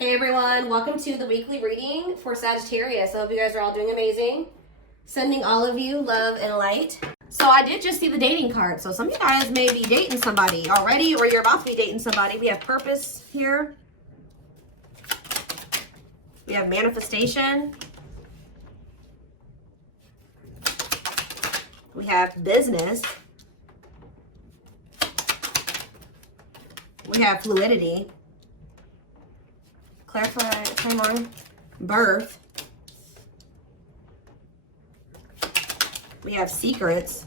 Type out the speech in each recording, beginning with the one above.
Hey everyone, welcome to the weekly reading for Sagittarius. I hope you guys are all doing amazing. Sending all of you love and light. So I did just see the dating card. So some of you guys may be dating somebody already, or you're about to be dating somebody. We have purpose here. We have manifestation. We have business. We have fluidity. Clarify, come on. Birth. We have secrets.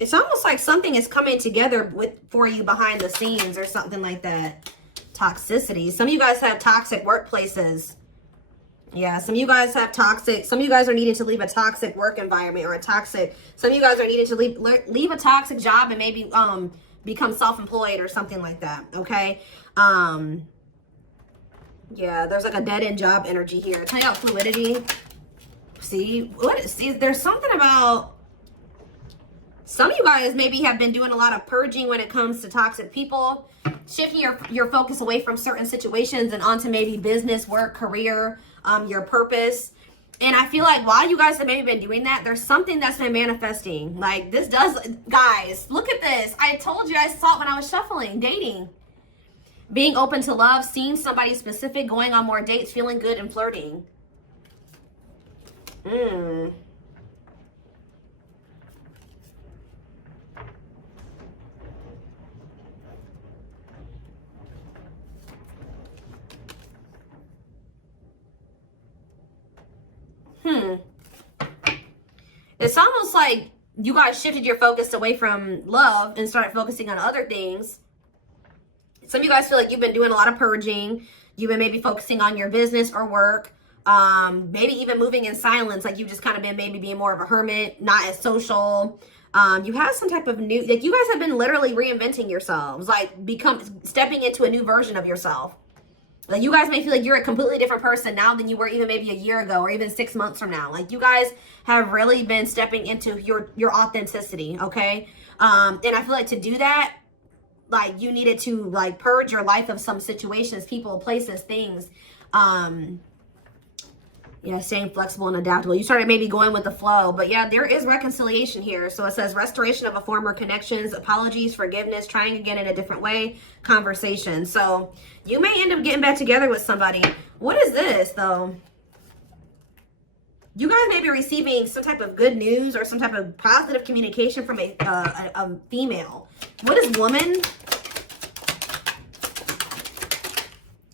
It's almost like something is coming together for you behind the scenes or something like that. Toxicity. Some of you guys have toxic workplaces. Yeah, some of you guys have toxic, some of you guys are needing to leave a toxic work environment or a toxic, some of you guys are needing to leave a toxic job and maybe become self-employed or something like that, okay? Yeah, there's like a dead-end job energy here. Tell you about fluidity. See, there's something about, some of you guys maybe have been doing a lot of purging when it comes to toxic people, shifting your focus away from certain situations and onto maybe business, work, career, your purpose. And I feel like while you guys have maybe been doing that, there's something that's been manifesting. Like this does, guys, look at this. I told you, I saw it when I was shuffling, dating. Being open to love, seeing somebody specific, going on more dates, feeling good and flirting. It's almost like you guys shifted your focus away from love and started focusing on other things. Some of you guys feel like you've been doing a lot of purging. You've been maybe focusing on your business or work. Maybe even moving in silence. Like you've just kind of been maybe being more of a hermit, not as social. You have some type of new, like you guys have been literally reinventing yourselves. Like stepping into a new version of yourself. Like you guys may feel like you're a completely different person now than you were even maybe a year ago or even 6 months from now. Like you guys have really been stepping into your authenticity, okay? And I feel like to do that, like you needed to like purge your life of some situations, people, places, things. Yeah, staying flexible and adaptable. You started maybe going with the flow, but yeah, there is reconciliation here. So it says restoration of a former connections, apologies, forgiveness, trying again in a different way, conversation. So you may end up getting back together with somebody. What is this though? You guys may be receiving some type of good news or some type of positive communication from a female. What is woman?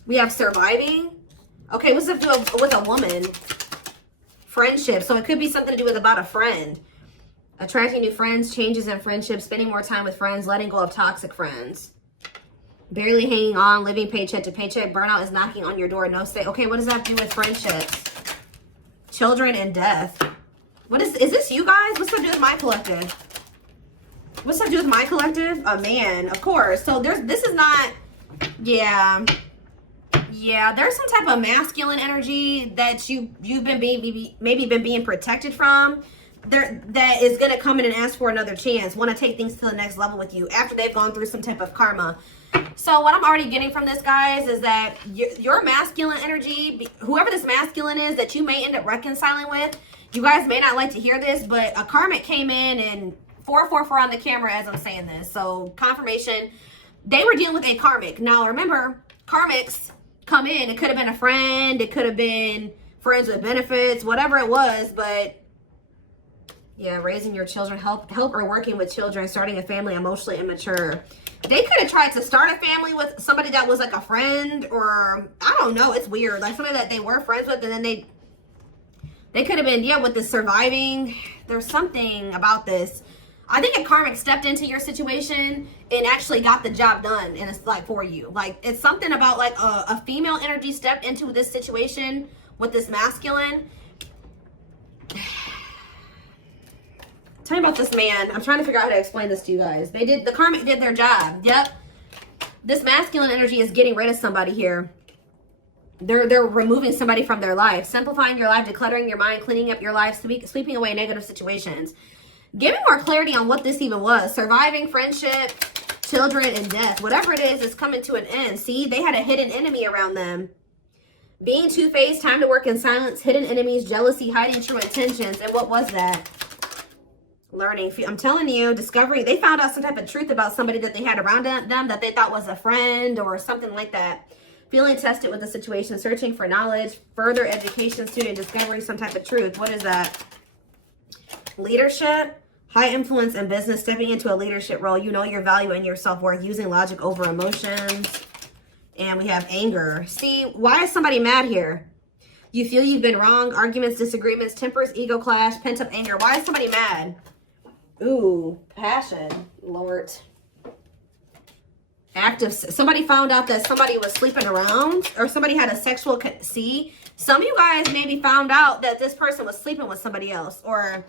We have surviving. Okay, what's it to do with a woman? Friendship. So it could be something to do with about a friend. Attracting new friends, changes in friendships, spending more time with friends, letting go of toxic friends. Barely hanging on, living paycheck to paycheck. Burnout is knocking on your door. No stay. Okay, what does that do with friendships? Children and death. What is this you guys? What's that do with my collective? What's that do with my collective? A man, of course. So this is not, yeah. Yeah, there's some type of masculine energy that you've been maybe been being protected from. That is going to come in and ask for another chance. Want to take things to the next level with you after they've gone through some type of karma. So what I'm already getting from this, guys, is that your masculine energy, whoever this masculine is that you may end up reconciling with, you guys may not like to hear this, but a karmic came in and 444 on the camera as I'm saying this. So confirmation, they were dealing with a karmic. Now remember, karmics come in. It could have been a friend. It could have been friends with benefits, whatever it was. But yeah, raising your children, help or working with children, starting a family, emotionally immature. They could have tried to start a family with somebody that was like a friend, or I don't know. It's weird. Like somebody that they were friends with, and then they could have been, yeah, with the surviving. There's something about this. I think a karmic stepped into your situation and actually got the job done, and it's like for you. Like it's something about like a female energy stepped into this situation with this masculine. Tell me about this man. I'm trying to figure out how to explain this to you guys. The karmic did their job. Yep. This masculine energy is getting rid of somebody here. They're removing somebody from their life, simplifying your life, decluttering your mind, cleaning up your life, sweeping away negative situations. Give me more clarity on what this even was. Surviving, friendship, children, and death. Whatever it is coming to an end. See, they had a hidden enemy around them. Being two-faced, time to work in silence, hidden enemies, jealousy, hiding true intentions. And what was that? Learning. I'm telling you, discovery. They found out some type of truth about somebody that they had around them that they thought was a friend or something like that. Feeling tested with the situation, searching for knowledge, further education, student discovery, some type of truth. What is that? Leadership, high influence in business, stepping into a leadership role. You know your value and your self-worth, using logic over emotions. And we have anger. See, why is somebody mad here? You feel you've been wrong. Arguments, disagreements, tempers, ego clash, pent-up anger. Why is somebody mad? Ooh, passion. Lord. Active. Somebody found out that somebody was sleeping around. Or somebody had a sexual... See? Some of you guys maybe found out that this person was sleeping with somebody else. Or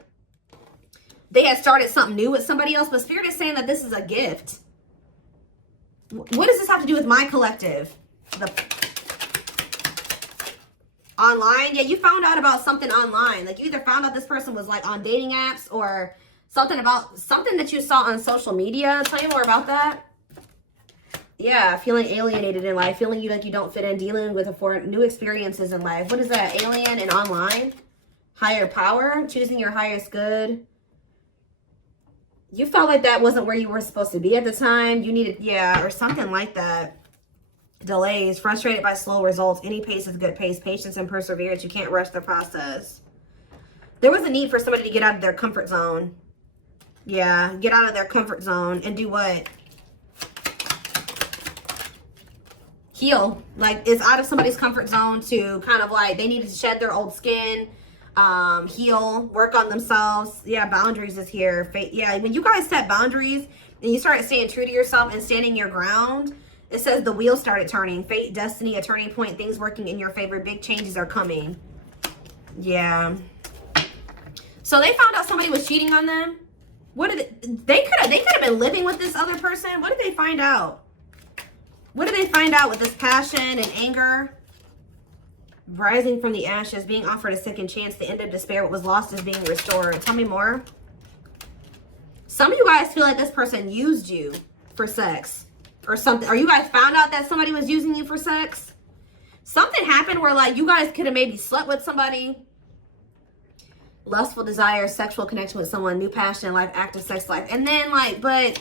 they had started something new with somebody else. But Spirit is saying that this is a gift. What does this have to do with my collective? Online? Yeah, you found out about something online. Like, you either found out this person was, like, on dating apps or something about something that you saw on social media. Tell me more about that. Yeah, feeling alienated in life. Feeling like you don't fit in. Dealing with new experiences in life. What is that? Alien and online? Higher power? Choosing your highest good. You felt like that wasn't where you were supposed to be at the time. You needed, yeah, or something like that. Delays, frustrated by slow results. Any pace is good pace. Patience and perseverance. You can't rush the process. There was a need for somebody to get out of their comfort zone. Yeah, get out of their comfort zone and do what? Heal. Like, it's out of somebody's comfort zone to kind of like, they needed to shed their old skin. Heal, work on themselves. Yeah, boundaries is here. Yeah, when you guys set boundaries and you start staying true to yourself and standing your ground, it says the wheel started turning. Fate, destiny, a turning point, things working in your favor. Big changes are coming. Yeah. So they found out somebody was cheating on them. What did they could have been living with this other person. What did they find out? What did they find out with this passion and anger? Rising from the ashes, being offered a second chance, the end of despair, what was lost is being restored. Tell me more. Some of you guys feel like this person used you for sex or something. Or you guys found out that somebody was using you for sex. Something happened where like you guys could have maybe slept with somebody. Lustful desire, sexual connection with someone, new passion in life, active sex life. And then like, but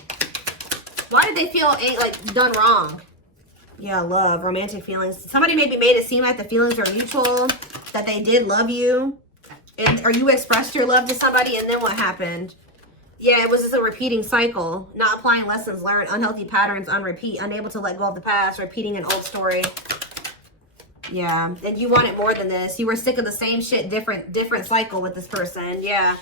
why did they feel like done wrong? Yeah, love, romantic feelings. Somebody maybe made it seem like the feelings were mutual, that they did love you. Or you expressed your love to somebody, and then what happened? Yeah, it was just a repeating cycle. Not applying lessons learned, unhealthy patterns on repeat, unable to let go of the past, repeating an old story. Yeah, and you wanted more than this. You were sick of the same shit, different cycle with this person. Yeah.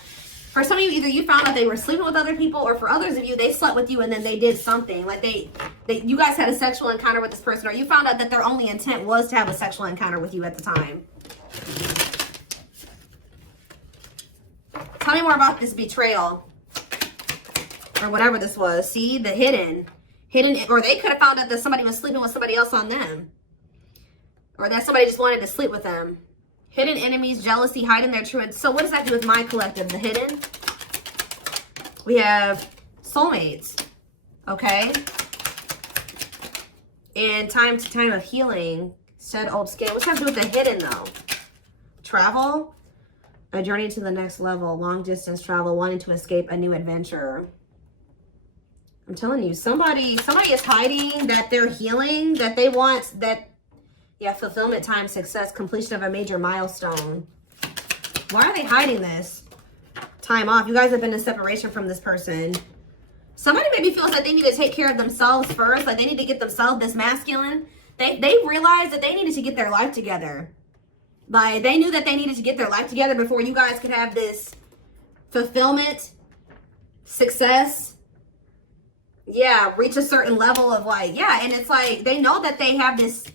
For some of you, either you found out they were sleeping with other people, or for others of you, they slept with you and then they did something. Like you guys had a sexual encounter with this person, or you found out that their only intent was to have a sexual encounter with you at the time. Tell me more about this betrayal. Or whatever this was. See, the hidden, or they could have found out that somebody was sleeping with somebody else on them. Or that somebody just wanted to sleep with them. Hidden enemies, jealousy, hiding their truth. So what does that do with my collective? The hidden. We have soulmates. Okay. And time to time of healing. Shed old skin. What's that do with the hidden though? Travel. A journey to the next level. Long distance travel. Wanting to escape a new adventure. I'm telling you, somebody is hiding that they're healing, that they want that. Yeah, fulfillment, time, success, completion of a major milestone. Why are they hiding this? Time off. You guys have been in separation from this person. Somebody maybe feels that they need to take care of themselves first. Like they need to get themselves this masculine. They realized that they needed to get their life together. Like they knew that they needed to get their life together before you guys could have this fulfillment, success. Yeah, reach a certain level of like, yeah. And it's like, they know that they have this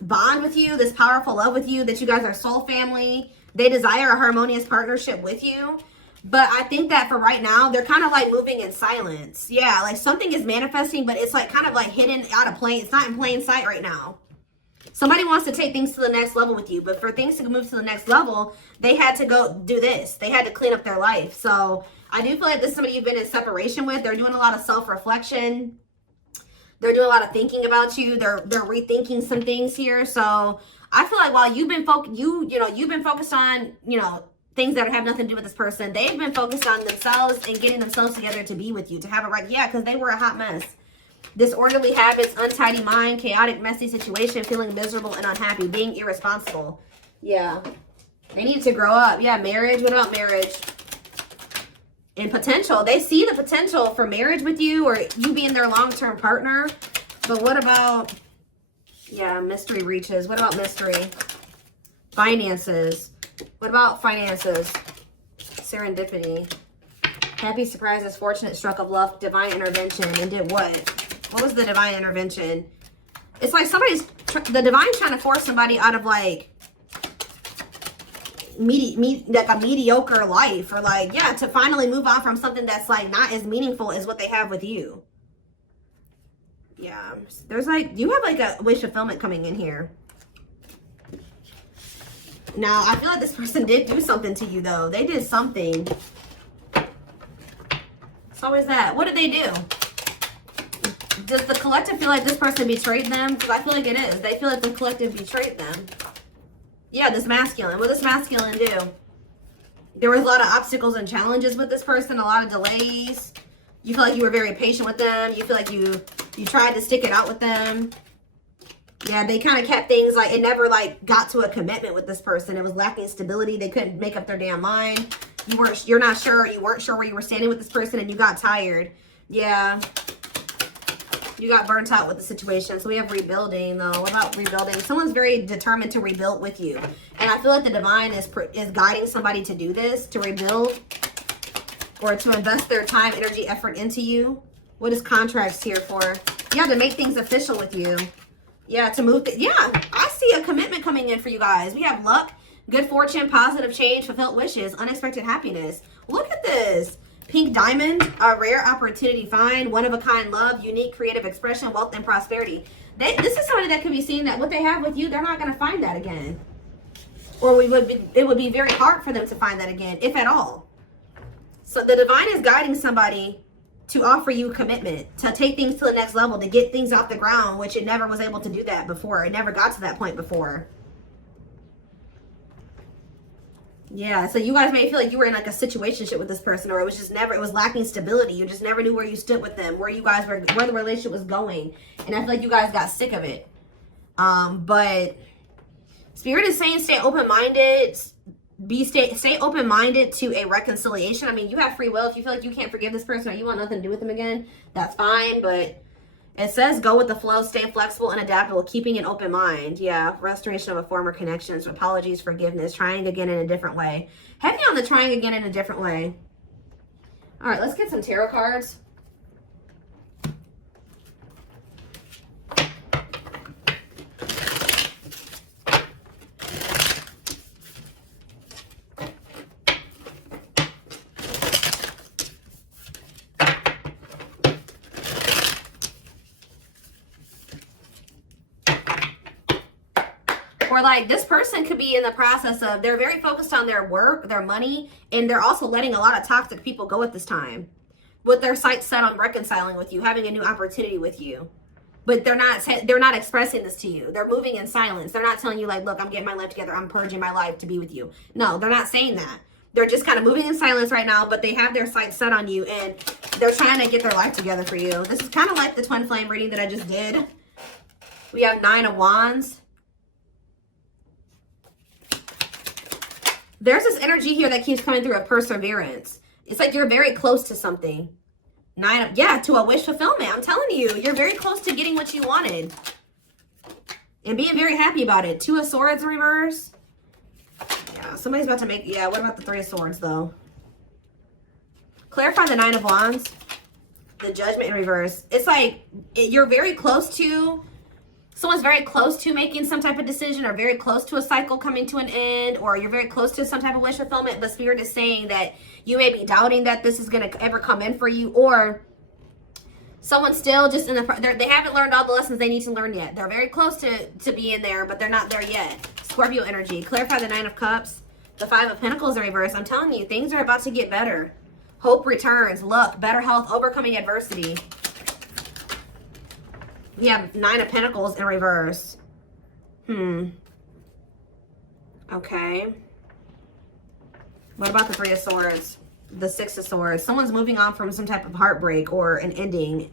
bond with you, this powerful love with you, that you guys are soul family. They desire a harmonious partnership with you. But I think that for right now, they're kind of like moving in silence. Yeah, like something is manifesting, but it's like kind of like hidden out of plain. It's not in plain sight right now. Somebody wants to take things to the next level with you, but for things to move to the next level, they had to go do this. They had to clean up their life. So I do feel like this is somebody you've been in separation with. They're doing a lot of self-reflection. They're doing a lot of thinking about you. They're rethinking some things here. So I feel like while you've been you've been focused on, things that have nothing to do with this person, they've been focused on themselves and getting themselves together to be with you, to have a right. Yeah, because they were a hot mess. Disorderly habits, untidy mind, chaotic, messy situation, feeling miserable and unhappy, being irresponsible. Yeah. They need to grow up. Yeah, marriage. What about marriage? And potential. They see the potential for marriage with you or you being their long-term partner. But what about, yeah, mystery reaches. What about mystery? Finances. What about finances? Serendipity. Happy surprises, fortunate stroke of luck, divine intervention. And did what? What was the divine intervention? It's like the divine's trying to force somebody out of like a mediocre life, or like, yeah, to finally move on from something that's like not as meaningful as what they have with you. Yeah, there's like, you have like a wish fulfillment coming in here. Now, I feel like this person did do something to you though. They did something. So is that, what did they do? Does the collective feel like this person betrayed them? Because I feel like it is. They feel like the collective betrayed them. Yeah, this masculine. What does masculine do? There was a lot of obstacles and challenges with this person, a lot of delays. You feel like you were very patient with them. You feel like you tried to stick it out with them. Yeah, they kind of kept things like, it never like got to a commitment with this person. It was lacking stability. They couldn't make up their damn mind. You weren't sure where you were standing with this person, and you got tired. Yeah. You got burnt out with the situation. So we have rebuilding, though. What about rebuilding? Someone's very determined to rebuild with you. And I feel like the divine is guiding somebody to do this, to rebuild, or to invest their time, energy, effort into you. What is contracts here for? Yeah, to make things official with you. Yeah, to move. Yeah, I see a commitment coming in for you guys. We have luck, good fortune, positive change, fulfilled wishes, unexpected happiness. Look at this. Pink diamond, a rare opportunity find, one-of-a-kind love, unique creative expression, wealth, and prosperity. This is somebody that could be seeing that what they have with you, they're not going to find that again. Or it would be very hard for them to find that again, if at all. So the divine is guiding somebody to offer you commitment, to take things to the next level, to get things off the ground, which it never was able to do that before. It never got to that point before. Yeah, so you guys may feel like you were in like a situationship with this person, or it was just never, it was lacking stability. You just never knew where you stood with them, where the relationship was going. And I feel like you guys got sick of it. But Spirit is saying stay open-minded, stay open-minded to a reconciliation. I mean, you have free will. If you feel like you can't forgive this person or you want nothing to do with them again, that's fine. But it says go with the flow, stay flexible and adaptable, keeping an open mind. Yeah, restoration of a former connections, apologies, forgiveness, trying again in a different way. Heavy on the trying again in a different way. All right, let's get some tarot cards. Or like this person could be in the process of, they're very focused on their work, their money, and they're also letting a lot of toxic people go at this time. With their sights set on reconciling with you, having a new opportunity with you. But they're not expressing this to you. They're moving in silence. They're not telling you like, look, I'm getting my life together. I'm purging my life to be with you. No, they're not saying that. They're just kind of moving in silence right now, but they have their sights set on you and they're trying to get their life together for you. This is kind of like the twin flame reading that I just did. We have 9 of Wands. There's this energy here that keeps coming through of perseverance. It's like you're very close to something. To a wish fulfillment. I'm telling you, you're very close to getting what you wanted. And being very happy about it. 2 of Swords in reverse. Yeah, somebody's about to make, what about the 3 of Swords though? Clarify the 9 of Wands. The Judgment in reverse. It's like, you're very close to, someone's very close to making some type of decision, or very close to a cycle coming to an end, or you're very close to some type of wish fulfillment, but Spirit is saying that you may be doubting that this is going to ever come in for you, or Someone's still just in the, they haven't learned all the lessons they need to learn yet. They're very close to being there, but they're not there yet. Scorpio energy. Clarify the 9 of Cups. The 5 of Pentacles in reverse. I'm telling you, things are about to get better. Hope returns. Luck. Better health. Overcoming adversity. We have 9 of Pentacles in reverse. Okay. What about the 3 of Swords? The 6 of Swords. Someone's moving on from some type of heartbreak or an ending.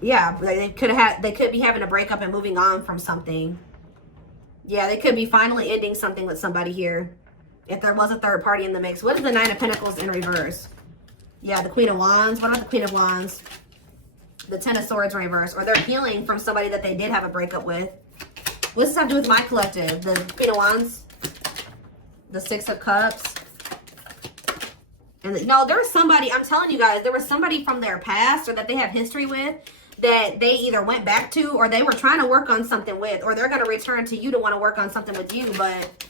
Yeah, they could be having a breakup and moving on from something. Yeah, they could be finally ending something with somebody here. If there was a third party in the mix. What is the 9 of Pentacles in reverse? Yeah, the Queen of Wands. What about the Queen of Wands? The 10 of Swords in reverse. Or they're healing from somebody that they did have a breakup with. What does this have to do with my collective? The Queen of Wands. The 6 of Cups. And no, there was somebody, I'm telling you guys, there was somebody from their past or that they have history with that they either went back to or they were trying to work on something with, or they're going to return to you to want to work on something with you. But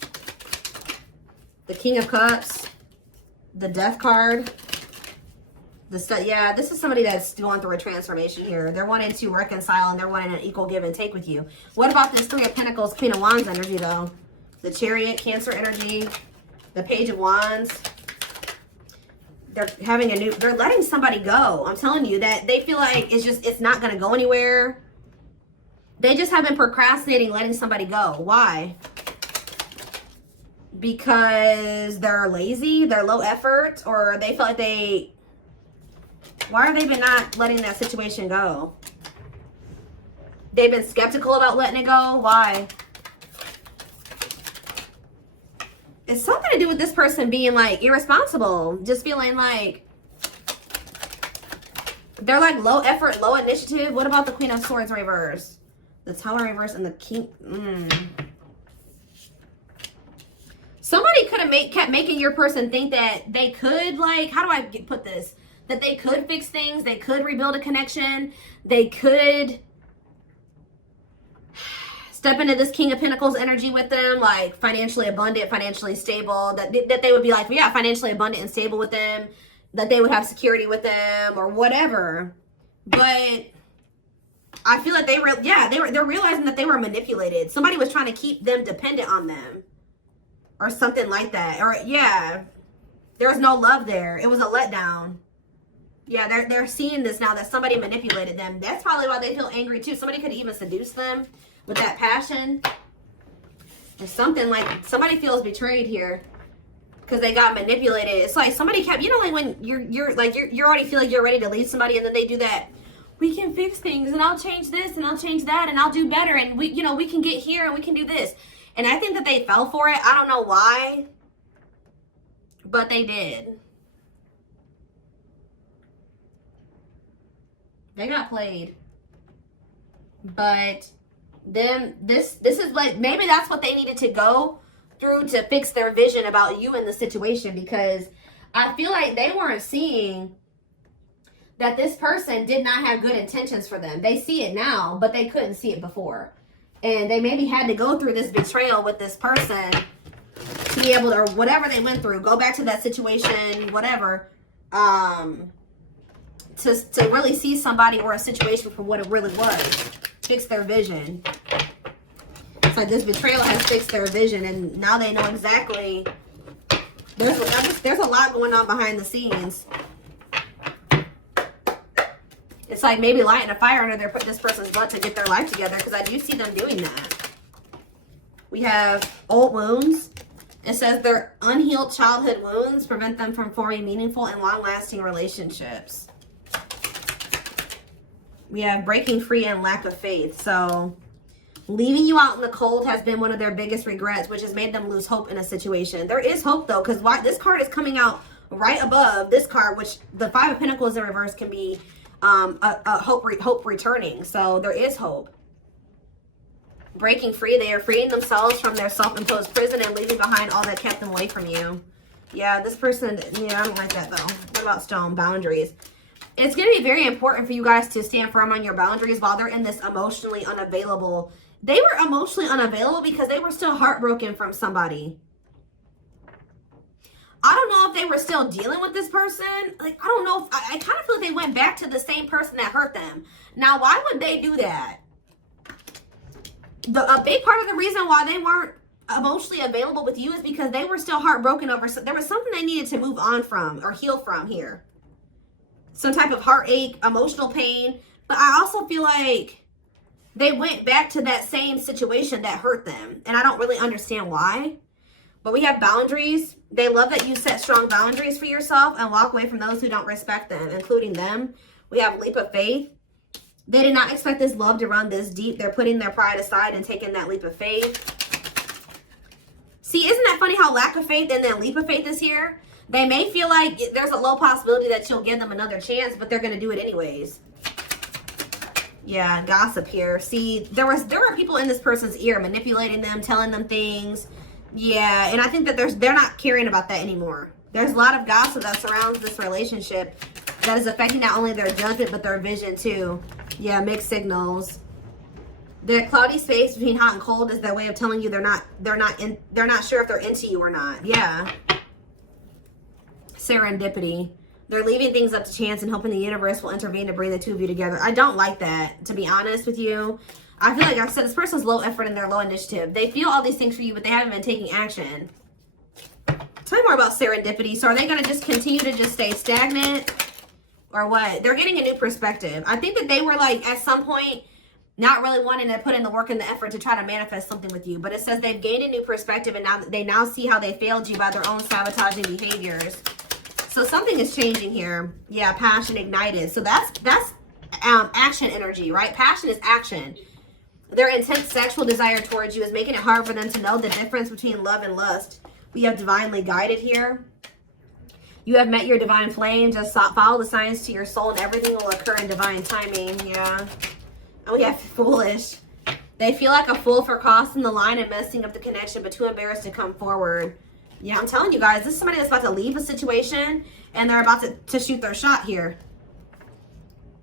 the King of Cups, the Death card, yeah, this is somebody that's going through a transformation here. They're wanting to reconcile and they're wanting an equal give and take with you. What about this 3 of Pentacles, Queen of Wands energy though? The Chariot, Cancer energy, the Page of Wands. They're having they're letting somebody go. I'm telling you that they feel like it's not going to go anywhere. They just have been procrastinating letting somebody go. Why? Because they're lazy, they're low effort, or they feel like why are they been not letting that situation go? They've been skeptical about letting it go. Why? It's something to do with this person being like irresponsible. Just feeling like they're like low effort, low initiative. What about the Queen of Swords reverse? The Tower reverse and the King. Somebody could have kept making your person think that they could, like, how do I put this? That they could fix things. They could rebuild a connection. They could step into this King of Pentacles energy with them, like financially abundant, financially stable, that they would be like, yeah, financially abundant and stable with them, that they would have security with them or whatever. But I feel like they're realizing that they were manipulated. Somebody was trying to keep them dependent on them or something like that. Or yeah, there was no love there. It was a letdown. Yeah, they're seeing this now that somebody manipulated them. That's probably why they feel angry too. Somebody could even seduce them with that passion. Or something like somebody feels betrayed here because they got manipulated. It's like somebody kept, you know, like when you're already feel like you're ready to leave somebody and then they do that. We can fix things and I'll change this and I'll change that and I'll do better and we can get here and we can do this. And I think that they fell for it. I don't know why, but they did. They got played. But then this is like, maybe that's what they needed to go through to fix their vision about you in the situation, because I feel like they weren't seeing that this person did not have good intentions for them. They see it now, but they couldn't see it before. And they maybe had to go through this betrayal with this person to be able to, or whatever they went through, go back to that situation, whatever, to really see somebody or a situation for what it really was. Fix their vision. It's like this betrayal has fixed their vision, and now they know exactly. There's a lot going on behind the scenes. It's like maybe lighting a fire under this person's butt to get their life together, because I do see them doing that. We have old wounds. It says their unhealed childhood wounds prevent them from forming meaningful and long-lasting relationships. We have breaking free and lack of faith. So leaving you out in the cold has been one of their biggest regrets, which has made them lose hope in a situation. There is hope though, because this card is coming out right above this card, which the 5 of Pentacles in reverse can be a hope returning. So there is hope. Breaking free, they are freeing themselves from their self-imposed prison and leaving behind all that kept them away from you. Yeah, this person, yeah, I don't like that though. What about stone? Boundaries. It's going to be very important for you guys to stand firm on your boundaries while they're in this emotionally unavailable. They were emotionally unavailable because they were still heartbroken from somebody. I don't know if they were still dealing with this person. Like, I don't know if, I kind of feel like they went back to the same person that hurt them. Now, why would they do that? A big part of the reason why they weren't emotionally available with you is because they were still heartbroken over, there was something they needed to move on from or heal from here. Some type of heartache, emotional pain. But I also feel like they went back to that same situation that hurt them. And I don't really understand why. But we have boundaries. They love that you set strong boundaries for yourself and walk away from those who don't respect them, including them. We have leap of faith. They did not expect this love to run this deep. They're putting their pride aside and taking that leap of faith. See, isn't that funny how lack of faith and then leap of faith is here? They may feel like there's a low possibility that you'll give them another chance, but they're going to do it anyways. Yeah, gossip here. See, there were people in this person's ear manipulating them, telling them things. Yeah, and I think that they're not caring about that anymore. There's a lot of gossip that surrounds this relationship that is affecting not only their judgment but their vision too. Yeah, mixed signals. The cloudy space between hot and cold is their way of telling you they're not sure if they're into you or not. Yeah. Serendipity. They're leaving things up to chance and hoping the universe will intervene to bring the two of you together. I don't like that, to be honest with you. I feel like I said, this person's low effort and they're low initiative. They feel all these things for you, but they haven't been taking action. Tell me more about serendipity. So are they going to just continue to just stay stagnant or what? They're getting a new perspective. I think that they were like, at some point, not really wanting to put in the work and the effort to try to manifest something with you. But it says they've gained a new perspective and now they now see how they failed you by their own sabotaging behaviors. So something is changing here. Yeah, passion ignited. So that's action energy, right? Passion is action. Their intense sexual desire towards you is making it hard for them to know the difference between love and lust. We have divinely guided here. You have met your divine flame. Just follow the signs to your soul and everything will occur in divine timing. Yeah. And we have foolish. They feel like a fool for crossing the line and messing up the connection, but too embarrassed to come forward. Yeah, I'm telling you guys, this is somebody that's about to leave a situation and they're about to shoot their shot here.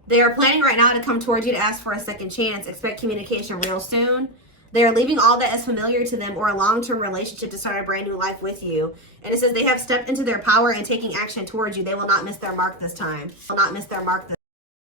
They are planning right now to come towards you to ask for a second chance. Expect communication real soon. They are leaving all that is familiar to them or a long-term relationship to start a brand new life with you. And it says they have stepped into their power and taking action towards you. They will not miss their mark this time. Will not miss their mark this